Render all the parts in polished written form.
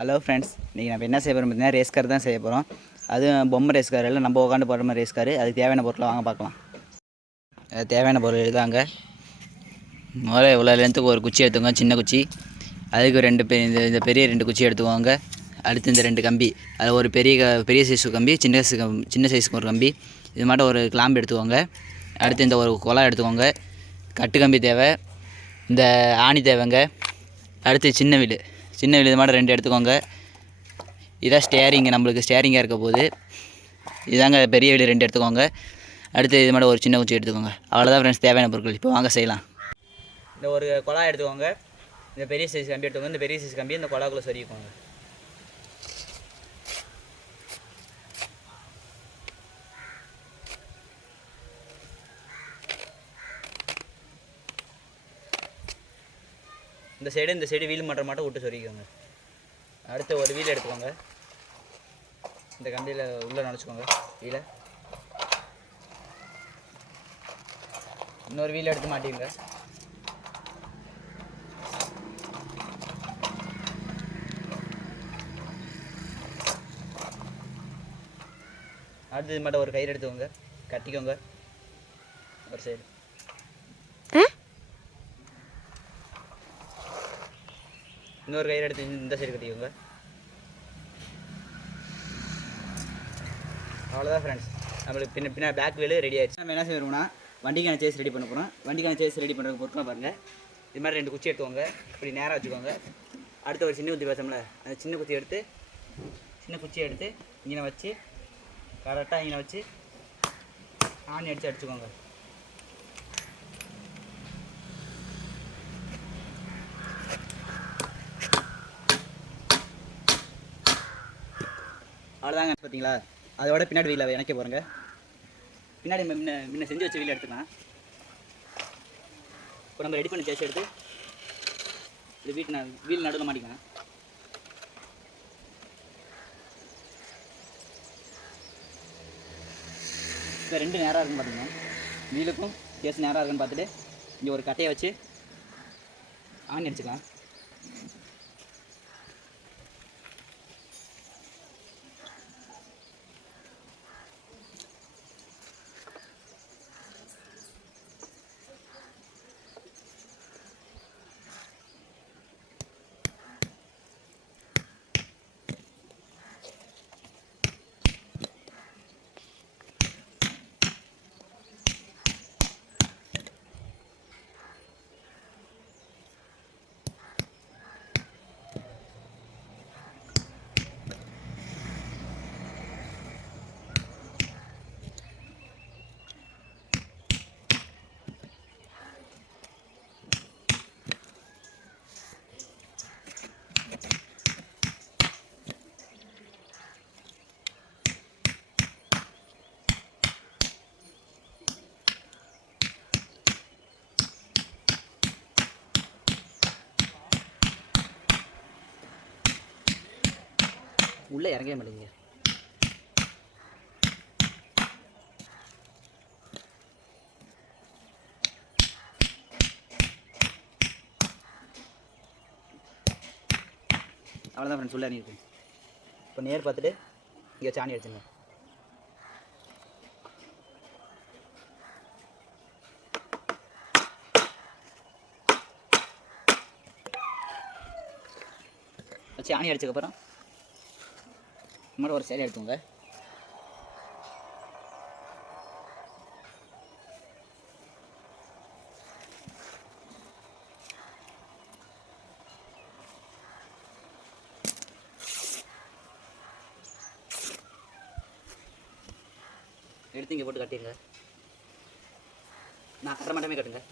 Hello friends, இன்றைக்கி நம்ம என்ன செய்ய போகிறோம் பார்த்தீங்கன்னா ரேஸ் கார் தான் செய்ய போகிறோம். அதுவும் பொம்மை ரேஸ் கார் இல்லை, நம்ம உட்காந்து போகிற மாதிரி ரேஸ் கார். அதுக்கு தேவையான பொருளை வாங்க பார்க்கலாம். தேவையான பொருள் எழுதாங்க. முதல்ல இவ்வளோ லென்த்துக்கு ஒரு குச்சி எடுத்துக்கோங்க, சின்ன குச்சி. அதுக்கு இந்த பெரிய 2 குச்சி எடுத்துக்கோங்க. அடுத்து இந்த 2 கம்பி, அது ஒரு பெரிய சைஸு கம்பி, சின்ன சைஸுக்கு ஒரு கம்பி. இது மட்டும் ஒரு கிளாம்பு எடுத்துக்கோங்க. அடுத்து இந்த ஒரு குழா எடுத்துக்கோங்க. கட்டு கம்பி தேவை. இந்த ஆணி தேவைங்க. அடுத்து சின்ன வீடு இது மாதிரி 2 எடுத்துக்கோங்க. இதான் ஸ்டேரிங்கு, நம்மளுக்கு ஸ்டேரிங்காக இருக்க போகுது. இதாங்க பெரிய வீடு 2 எடுத்துக்கோங்க. அடுத்து இது மாதிரி ஒரு சின்ன குச்சி எடுத்துக்கோங்க. அவ்வளோதான் ஃப்ரெண்ட்ஸ், தேவையான பொருட்கள். இப்போ வாங்க செய்யலாம். இந்த ஒரு குழாய் எடுத்துக்கோங்க. இந்த பெரிய சைஸ் கம்பி எடுத்துக்கோங்க. இந்த பெரிய சைஸ் கம்பி இந்த குழாக்குள்ளே சொருகிக்கோங்க. இந்த சைடு வீல் மட்டும் விட்டு சொருகிக்கோங்க. அடுத்து ஒரு வீல் எடுத்துக்கோங்க. இந்த கம்பியில் உள்ளே நுழைச்சிக்கோங்க வீலை. இன்னொரு வீல் எடுத்து மாட்டிக்கோங்க. அடுத்து இது மட்டும் ஒரு கயிறு எடுத்துக்கோங்க, கட்டிக்கோங்க ஒரு சைடு. இன்னொரு கயிறு எடுத்து இந்த சைடு கட்டிக்கோங்க. அவ்வளோதான் ஃப்ரெண்ட்ஸ், நம்மளுக்கு பின்ன பேக் வீலு ரெடி ஆயிடுச்சு. நம்ம என்ன செய்யணும்னா வண்டிக்கான சேஸ் ரெடி பண்ண போகிறோம். வண்டிக்கான சேஸ் ரெடி பண்ணுறதுக்கு பொருட்கள் பாருங்கள். இது மாதிரி 2 குச்சி எடுத்துக்கோங்க. இப்படி நேராக வச்சுக்கோங்க. அடுத்து ஒரு சின்ன குச்சி பேசோம்ல, அந்த சின்ன குச்சியை எடுத்து இங்கே வச்சு கரெக்டாக இங்கே வச்சு ஆணி அடிச்சுக்கோங்க. அவ்வளோதாங்க. பார்த்தீங்களா, அதோட பின்னாடி வீலை இணைக்க போகிறேங்க. பின்னாடி முன்ன செஞ்சு வச்ச வீலை எடுத்துக்கலாம். இப்போ நம்ம ரெடி பண்ணி சேஸ் எடுத்து இது வீல் நடுவில் மாட்டிக்கலாம். இப்போ 2 நேராக இருக்குன்னு பார்த்தீங்கன்னா வீலுக்கும் சேஸ் நேராக இருக்குன்னு பார்த்துட்டு இங்கே ஒரு கட்டையை வச்சு ஆணி அடிச்சுக்கலாம். உள்ளே இறங்கவே மாட்டேங்க. அவ்வளோதான் ஃப்ரெண்ட்ஸ், உள்ளே இறங்கிருக்கு. இப்போ நேர் பார்த்துட்டு இங்கே சாணி அடிச்சுங்க. சாணி அடிச்சதுக்கப்புறம் ஒரு சேலை எடுத்துங்க. எடுத்து இங்கே போட்டு கட்டிடுங்க. நான் கட்டுற மட்டுமே கட்டுங்க.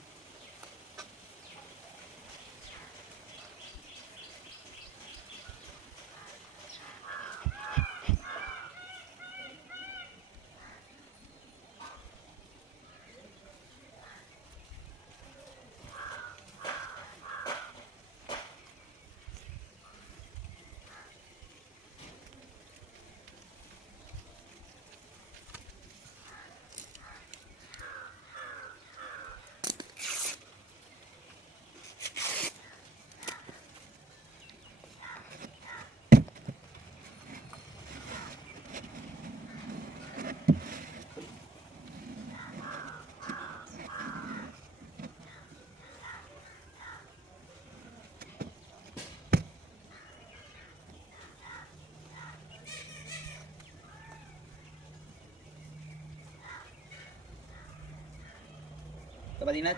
பார்த்தீங்கன்னா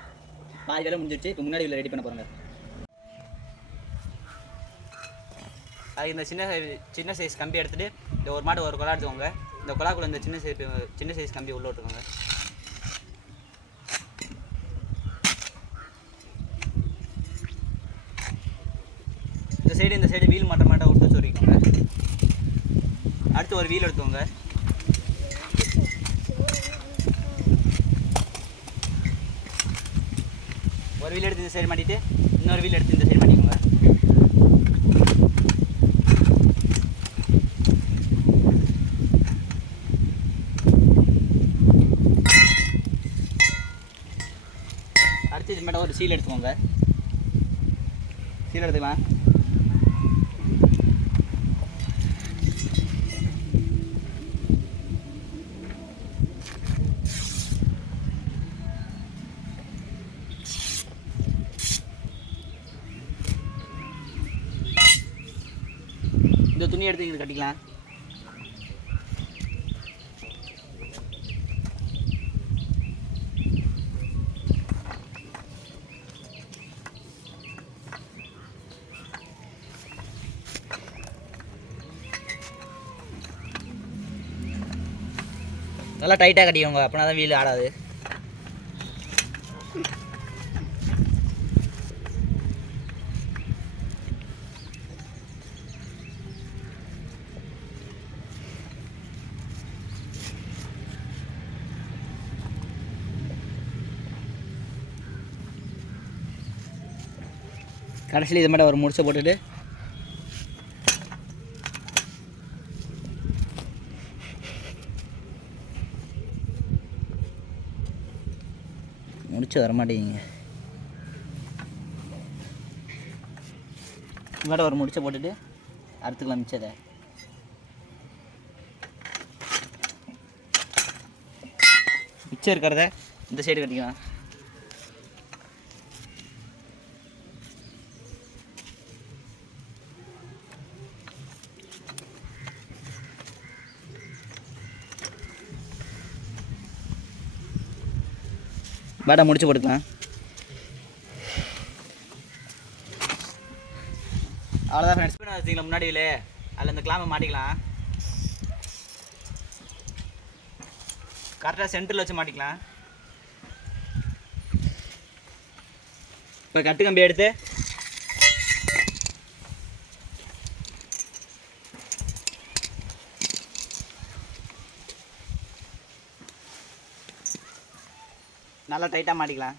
பாதி வேலை முடிஞ்சிருச்சு. இப்போ முன்னாடி வேலை ரெடி பண்ண போகிறாங்க. அது இந்த சின்ன சைஸ் கம்பி எடுத்துகிட்டு இந்த ஒரு மாடு ஒரு குழா எடுத்துக்கோங்க. இந்த குழாக்குள்ள இந்த சின்ன சைஸ் கம்பி உள்ளே விட்டுக்கோங்க. இந்த சைடு வீல் மாட்ட விட்டு சொல்லிக்கோங்க. அடுத்து ஒரு வீல் எடுத்துக்கோங்க. ஒரு வீல் எடுத்து இந்த சைடு மாட்டிட்டு இன்னொரு வீல் எடுத்து இந்த சைடு மாட்டிக்கோங்க. அடுத்து இது மேலே ஒரு சீல் எடுத்துக்கோங்க. சீல் எடுத்துக்கலாம். இந்த துணி எடுத்து இங்கே கட்டிக்கலாம். நல்லா டைட்டாக கட்டிக்கோங்க, அப்படின்னா தான் வீல் ஆடாது. கடைசியில் இது மாதிரி ஒரு முடிச்சை போட்டுட்டு முடிச்சு வரமாட்டேங்க. இது மாதிரி ஒரு முடிச்சை போட்டுட்டு அறுத்துக்கலாம் மிச்சதை. மிச்சம் இருக்கிறத இந்த சைடு கட்டிக்கலாம். பேட்டை முடிச்சு போட்டுக்கலாம். அவ்வளோதான் ஃப்ரெண்ட்ஸ். வச்சுக்கலாம் முன்னாடியிலே அதில் இந்த கிளாமை மாட்டிக்கலாம். கரெக்டாக சென்டரில் வச்சு மாட்டிக்கலாம். இப்போ கட்டு கம்பி எடுத்து நல்லா டைட்டாக மாட்டிக்கலாம்.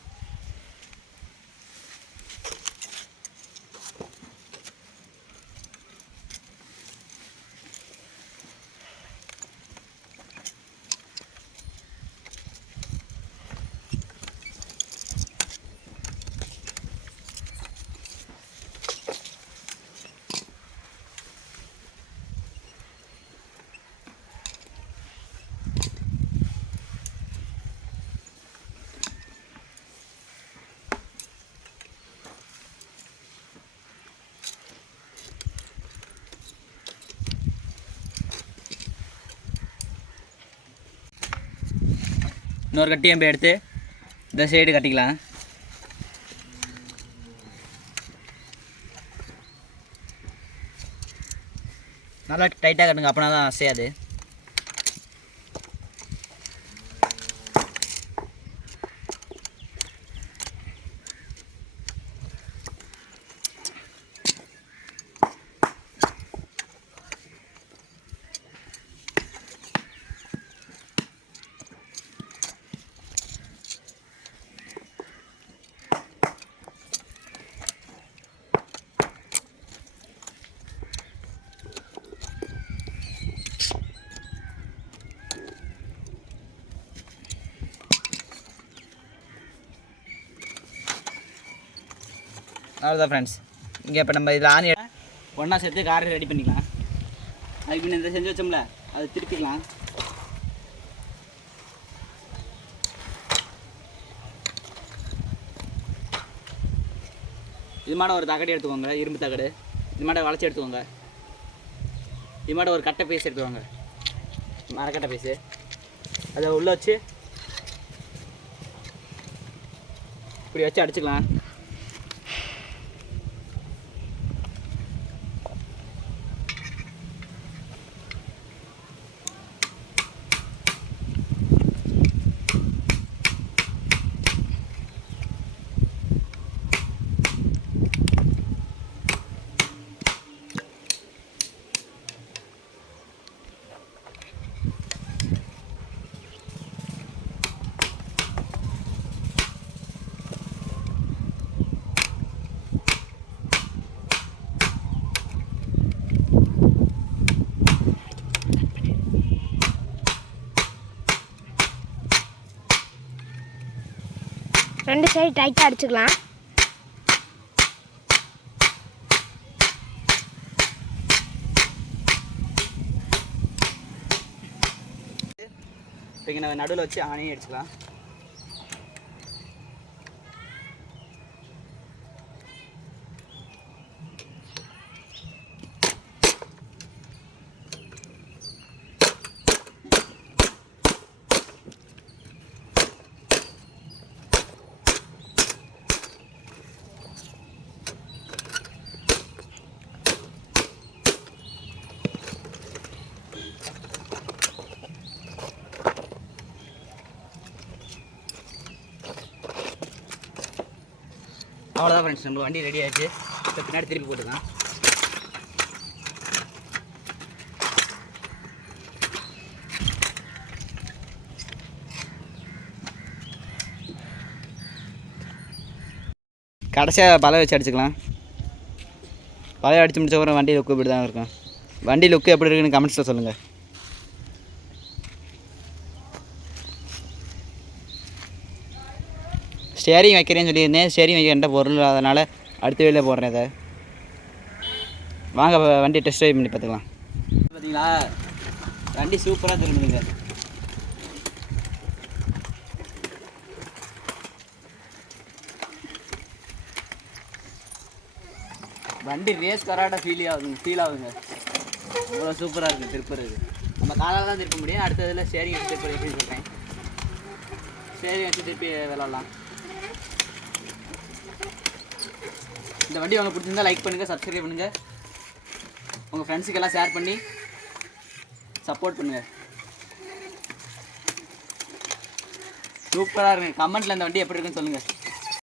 இன்னொரு கட்டி கம்பி எடுத்து இந்த சைடு கட்டிக்கலாம். நல்லா டைட்டாக கட்டுங்க, அப்படின்னா தான் அசையாது. அவ்வளோதான் ஃப்ரெண்ட்ஸ். இங்கே இப்போ நம்ம இதில் ஆணி ஒன்றா சேர்த்து காரை ரெடி பண்ணிக்கலாம். அதுக்கு முன்ன இந்த செஞ்சு வச்சோம்ல அதை திருப்பிக்கலாம். இது மாட ஒரு தகடு எடுத்துக்கோங்க, இரும்பு தகடு. இது மாட வளைச்சி எடுத்துக்கோங்க. இது மாட ஒரு கட்டை பீஸ் எடுத்துக்கோங்க, மரக்கட்டை பீஸு. அதை உள்ளே வச்சு இப்படி வச்சு அடிச்சுக்கலாம். ரெண்டு சைடு டைட்டாக அடிச்சுக்கலாம். இப்போ இங்கே நம்ம நடுவில் வச்சு ஆணையும் அடிச்சுக்கலாம். அவ்வளோதான் ஃப்ரெண்ட்ஸ், நம்ம வண்டி ரெடி ஆகிடுச்சு. இப்போ பின்னாடி திருப்பி போட்டுக்கலாம். கடைசியாக பழம் வச்சு அடிச்சுக்கலாம். பழம் அடித்து முடிச்ச அப்புறம் வண்டி லுக்கு இப்படி தான் இருக்கும். வண்டி லுக்கு எப்படி இருக்குன்னு கமெண்ட்ஸில் சொல்லுங்கள். ஸ்டேரிங் வைக்கிறேன்னு சொல்லியிருந்தேன். ஸ்டேரிங் வைக்க என்கிட்ட பொருள் அதனால் அடுத்த வேலையில் போடுறேன். இதை வாங்க வண்டி டெஸ்ட் ட்ரைவ் பண்ணி பார்த்துக்கலாம். பார்த்தீங்களா, வண்டி சூப்பராக திரும்புதுங்க. வண்டி ரேஸ் கராட்டாக ஃபீல் ஆகுதுங்க. அவ்வளோ சூப்பராக இருக்குது திருப்புறது. நம்ம காலால் தான் திருப்ப முடியும். அடுத்ததில் ஸ்டேரிங் வச்சு திருப்பி எப்படின்னு சொல்கிறேன். ஸ்டேரிங் வச்சு திருப்பி விளாட்லாம். இந்த வண்டி உங்களுக்கு பிடிச்சிருந்தா லைக் பண்ணுங்கள், சப்ஸ்கிரைப் பண்ணுங்கள், உங்கள் ஃப்ரெண்ட்ஸுக்கெல்லாம் ஷேர் பண்ணி சப்போர்ட் பண்ணுங்கள். சூப்பராக இருக்குங்க. கமெண்ட்டில் இந்த வண்டி எப்படி இருக்குன்னு சொல்லுங்கள்.